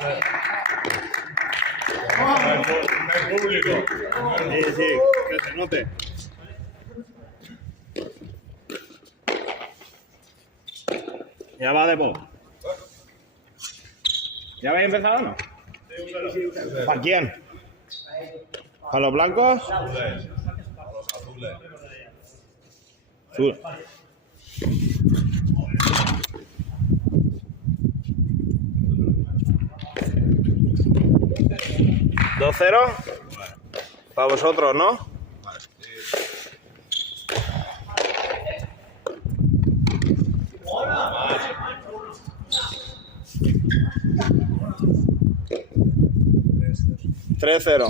No hay público. Sí, que se note. Ya va de voz. ¿Ya habéis empezado o no? ¿Para quién? ¿Para los blancos? Azules. A los azules. Azul. ¿2-0? Para vosotros, ¿no? Vale. 3-0.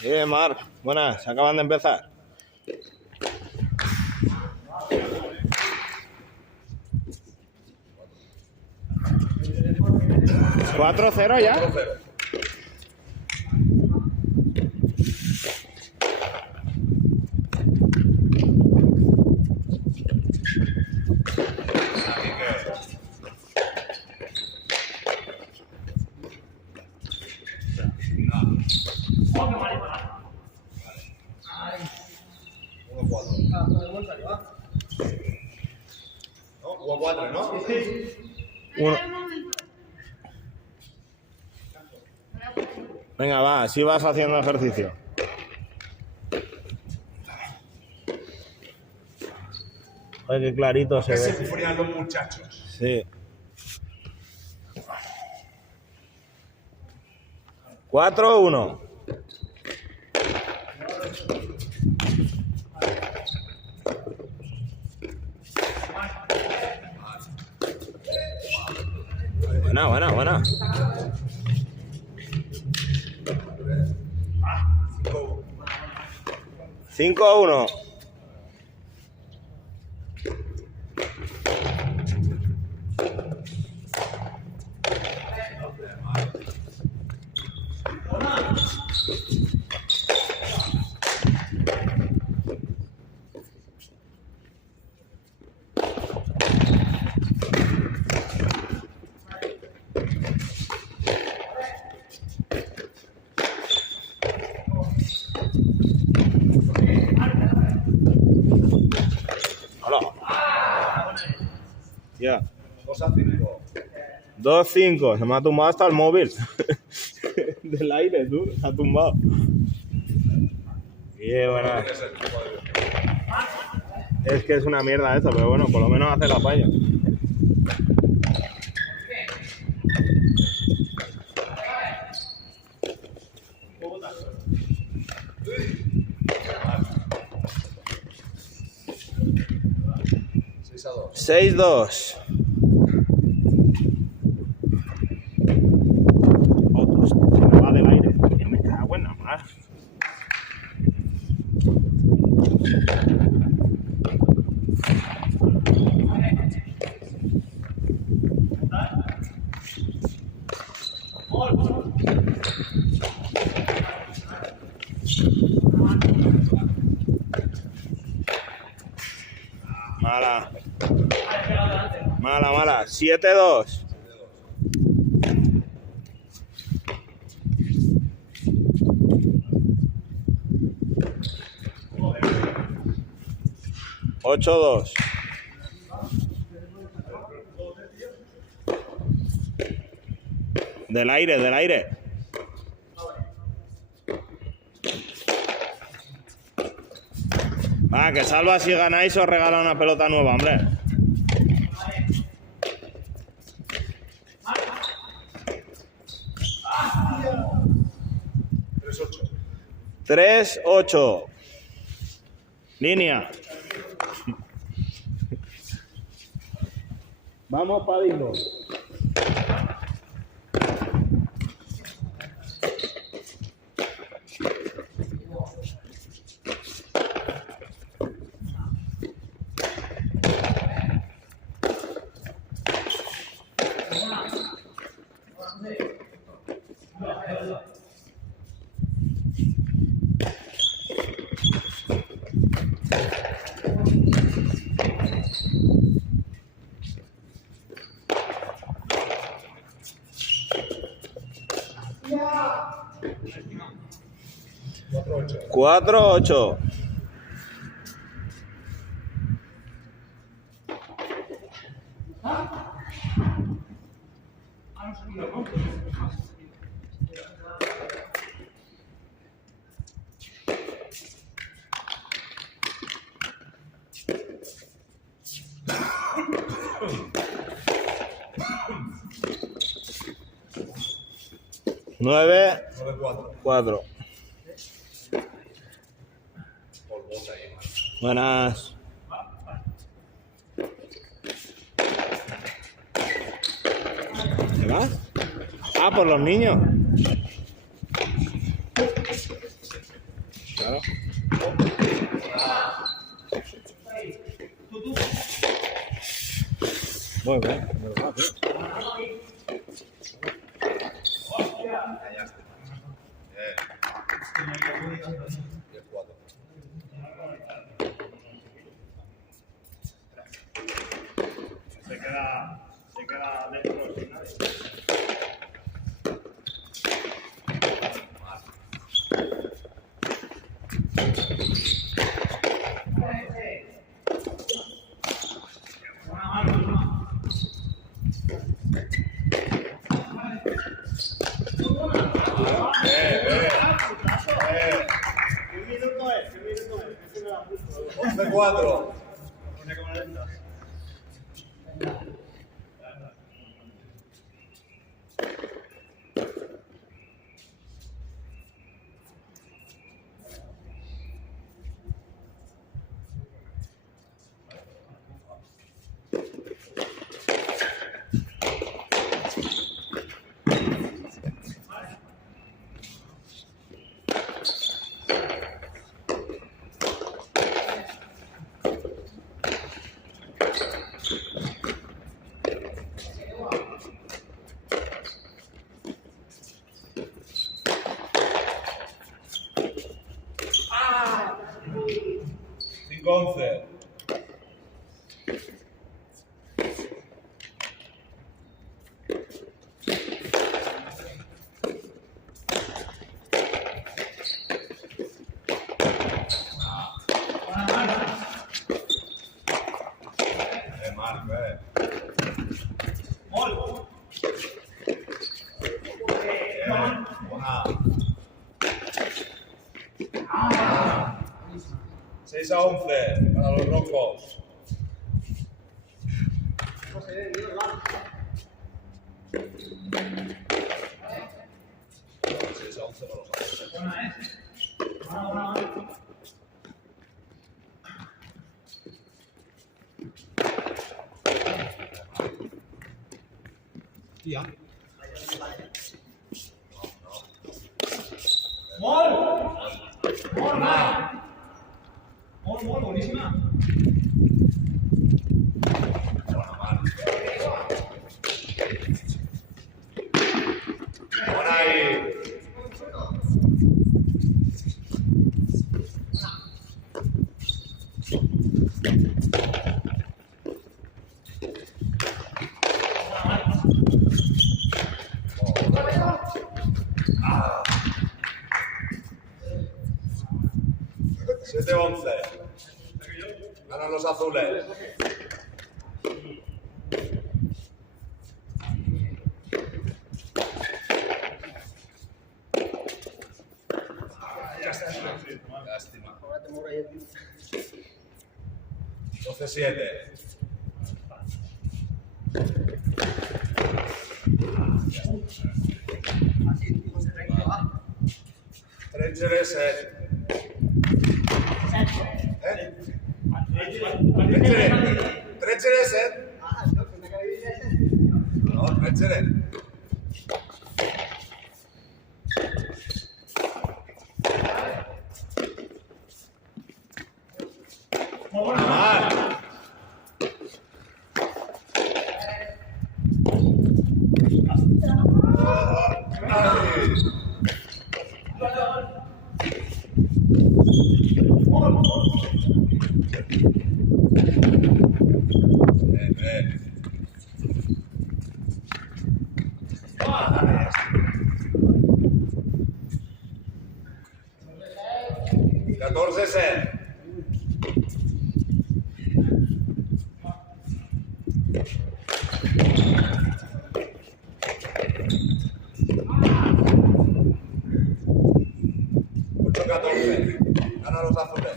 Bien, Marc. Buenas, acaban de empezar. ¿4-0 ya? 4-0. ¿No? 1-4, ¿no? Uno. Venga, va, así vas haciendo ejercicio. Ay, qué clarito se Que se ve. frían los muchachos. Sí. 4-1. Buena. 5-1. Ya. 2-5. 2-5. Se me ha tumbado hasta el móvil. Del aire, tú. Se ha tumbado. Bien, buena. Tienes el tipo de... Es que es una mierda esto, pero bueno, por lo menos hace la paña. Seis a 2. 6-2. Oh, se me va del aire. Que me cago en la mar. Mala. 7-2. Ocho, 2. Del aire. Va, que salva si ganáis os regala una pelota nueva, hombre. Tres, 8. Línea. Vamos, Padino. Cuatro, ocho. 4-8. Nueve, 9-4. 4. Por bota ahí, man. Buenas. ¿Qué va? Ah, por los niños. Claro. Muy bien. Bien. 10-4. Se queda dentro del final. ¿Qué minuto es? ¿Qué minuto es? Ese me lo apunto. 11-4. Una cámara lenta. Cinco, 11. Marco, Buena. 6-11 para los rojos. Seis a 11 para los rojos. Tía. Mol, buenísima. Buena ahí. Siete 11. Ganan los azules. Lástima. 12-7. Trencere set. Trencere set. No, trencere. Mal. Ay. Bien. set. Ocho 14. Gana los azules.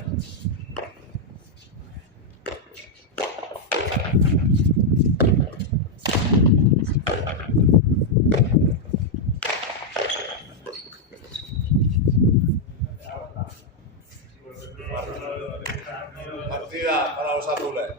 Partida para los azules.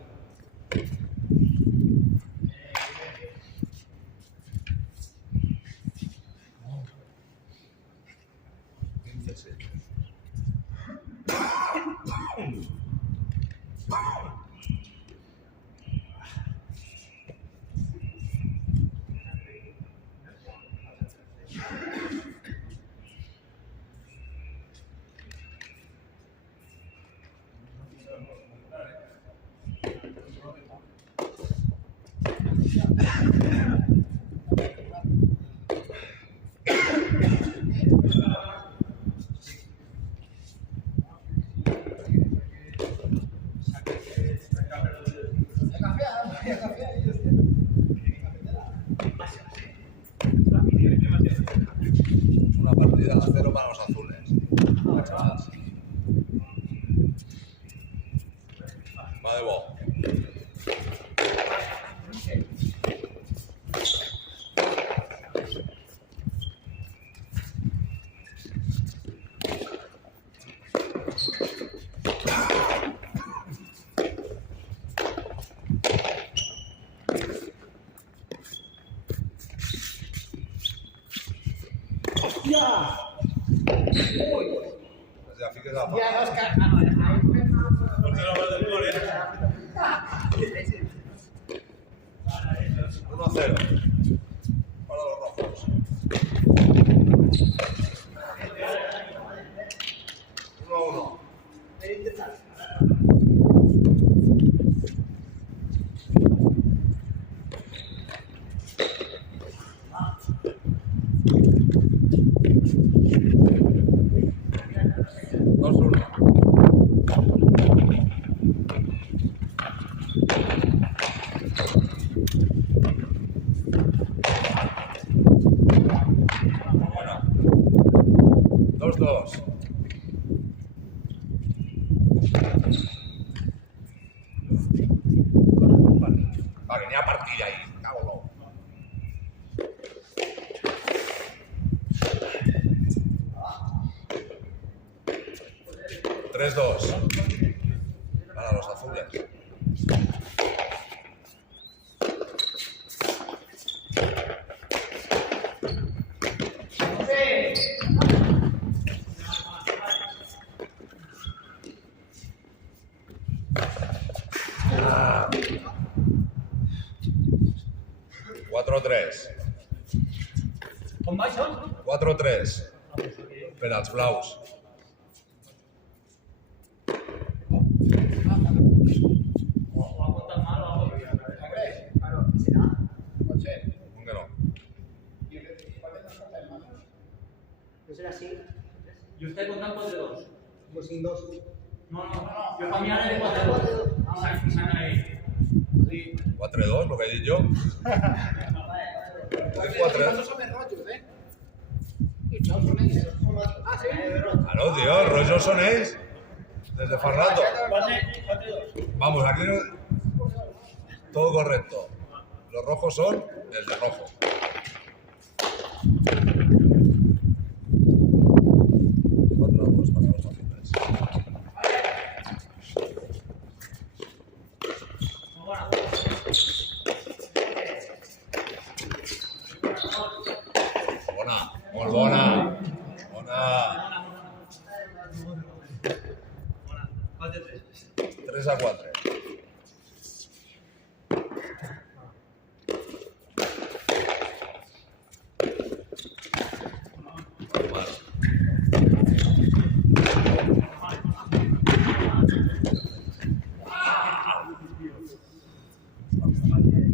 Una partida a 0 para los azules. Va de bo. Ya, fíjate la Ya, falta. Oscar. 1-0 para los rojos. 1-1. Dos, uno. Bueno. 2-2. Va, que n'hi ha partida ahí. Cago-lo. Tres, dos. Para los azules. Ah. 4-3. Com va això? 4-3. Per als blaus. Un que no. No será así. Yo estoy contando 4-2. Pues sin dos. No, no, yo para mí ahora de 4-2. Y se han ahí. 4-2, lo que he dit jo. 4-3. Són més rojos, eh? I blaus són ells. Ah, sí? Claro, tío, los rojos son ells. Desde fa rato. 4-2. Vamos, aquí todo correcto. Los rojos son el de rojo. Cuatro a dos para los azules. Bona, molt bona. Bona. 3-4.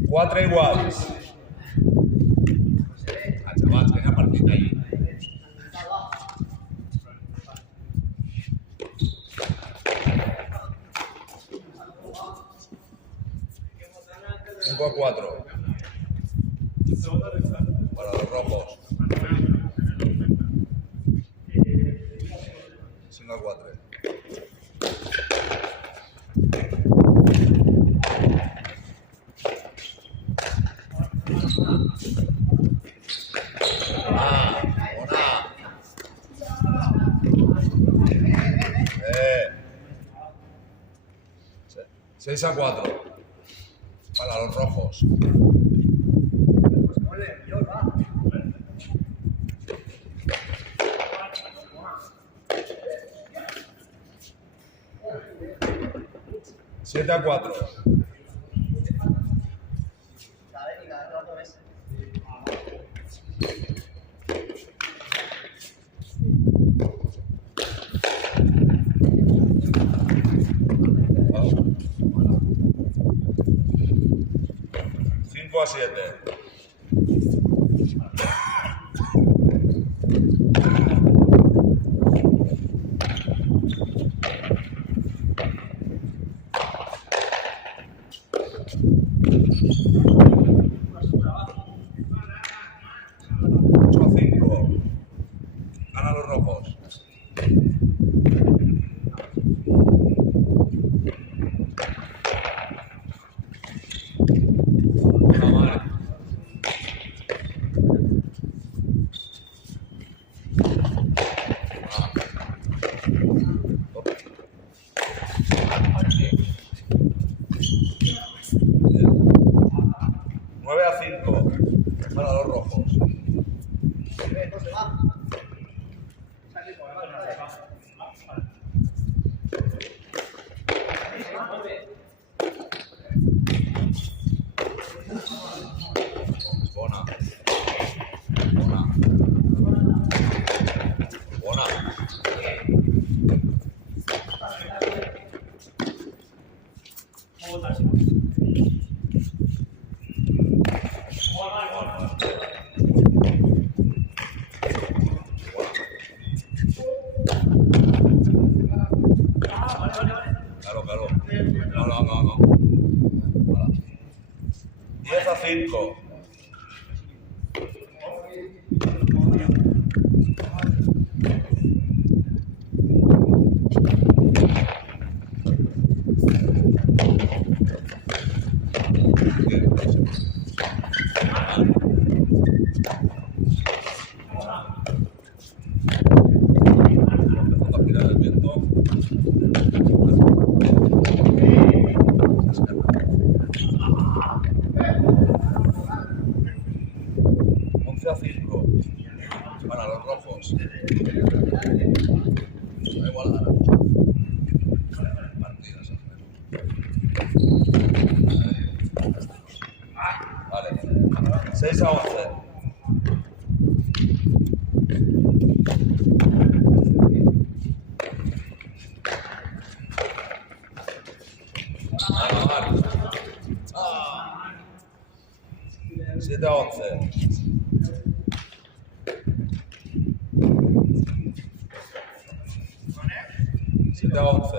Quatre iguals. Ah, xavals, que hi ha partit ahí. 5-4. Para los rojos. 5-4. Una. 6-4. Para los rojos. 7-4. Cinco a 7. Ganan los rojos. Una más. Nueve a 5 para los rojos. Bona. Claro. No. Voilà. 10 a 5. Empezando a girar el viento. 11 a 5 para los rojos. Da igual ganar. Partidas. Vale. 6 a 11. A ganar. 7 a 11. 7 a 11.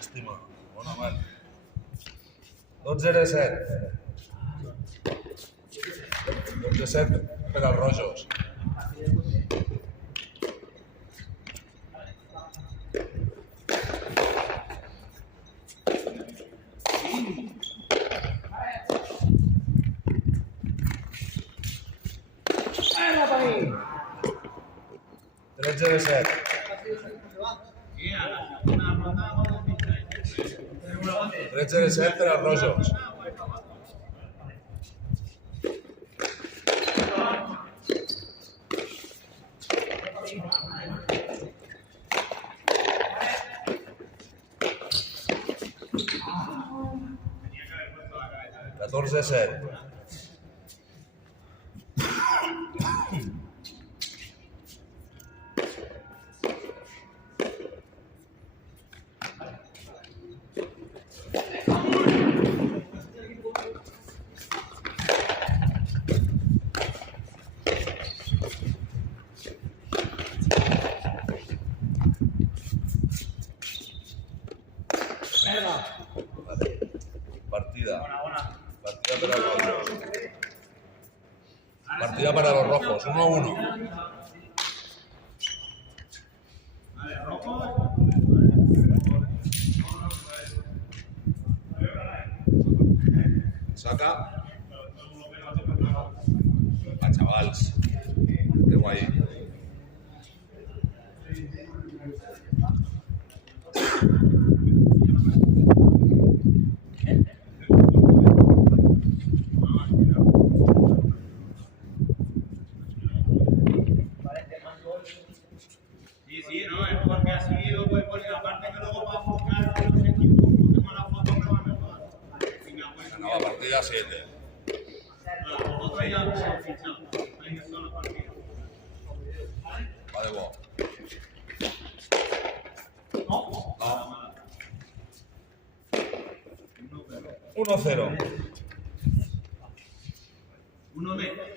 Estima. Bona mal. 12 a 7. 12 a 7 per als rojos. Tretze de 7. 13 de 7 per als rojos. Catorze de 7. Partida para los rojos, 1-1. Vale, rojo. Saca. Va, chavals. Qué guay. Sí, sí, no, es porque así pues poner aparte que luego para buscar los equipos, tengo la foto que va mejor. Venga, pues. Ganaba partida 7. Bueno, otro ya se ha fichado. Ahí está la partida. Va de bo. No. No. 1-0. Uno de.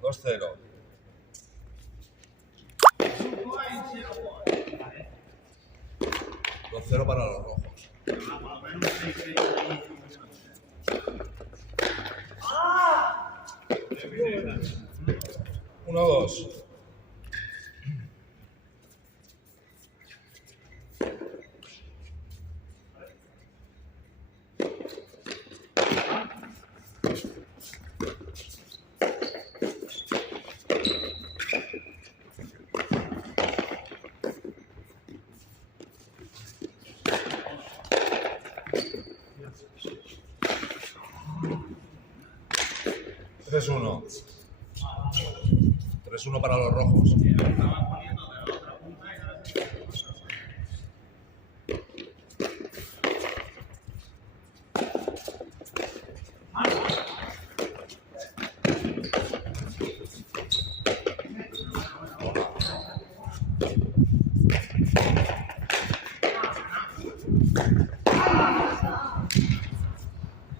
Dos 0. Dos 0 para los rojos. Uno, dos. Tres, uno. 3-1 para los rojos.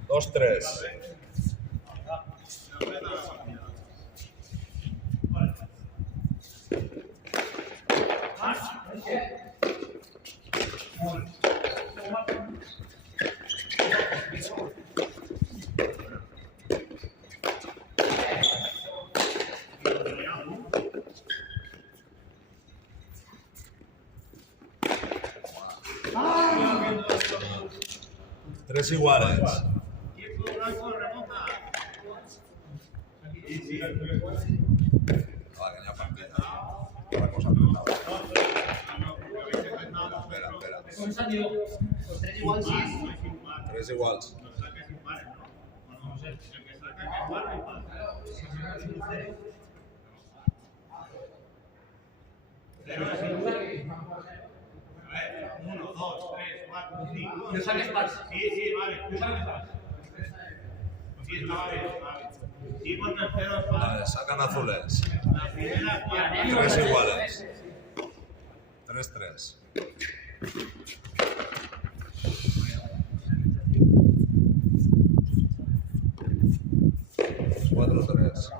Dos, tres. Tres iguales. Nada, que ya partida. La cosa apretada. Espera. Con salió. Con 3 igual sí. Tres iguales. Uno, dos, tres, cuatro, cinco. No saques pares. Sí, vale. No saques pares. Sí, estaba bien, vale. Sí, porque el cero es fácil. Vale, sacan azules. La primera, cuatro. Tres iguales. 3-3. Cuatro, tres.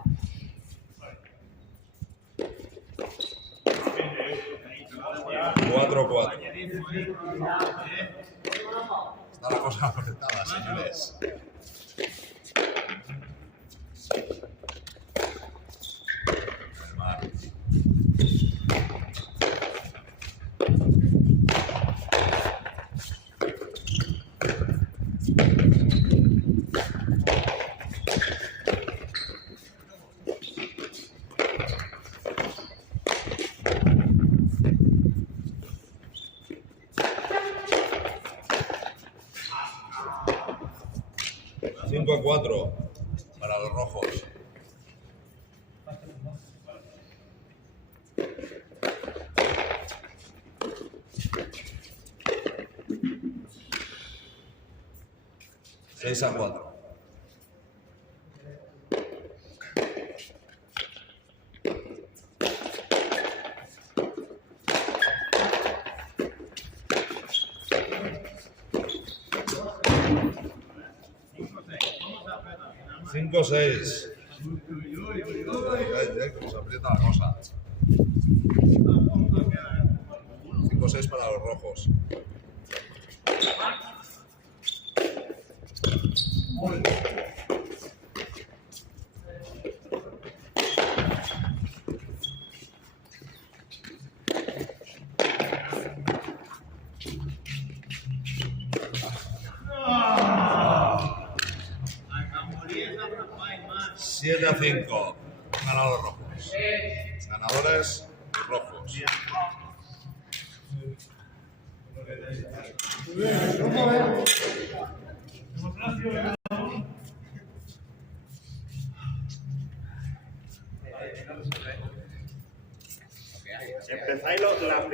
Cuatro, cuatro. Está la cosa apretada, señores. El mar. Cinco a 4 para los rojos. Seis a 4. 5-6. Cómo se aprieta la cosa. 5-6 para los rojos. A morir esa trampa y más. 7-5. Ganador los rojos. Ganadores rojos. Empezáis la primera.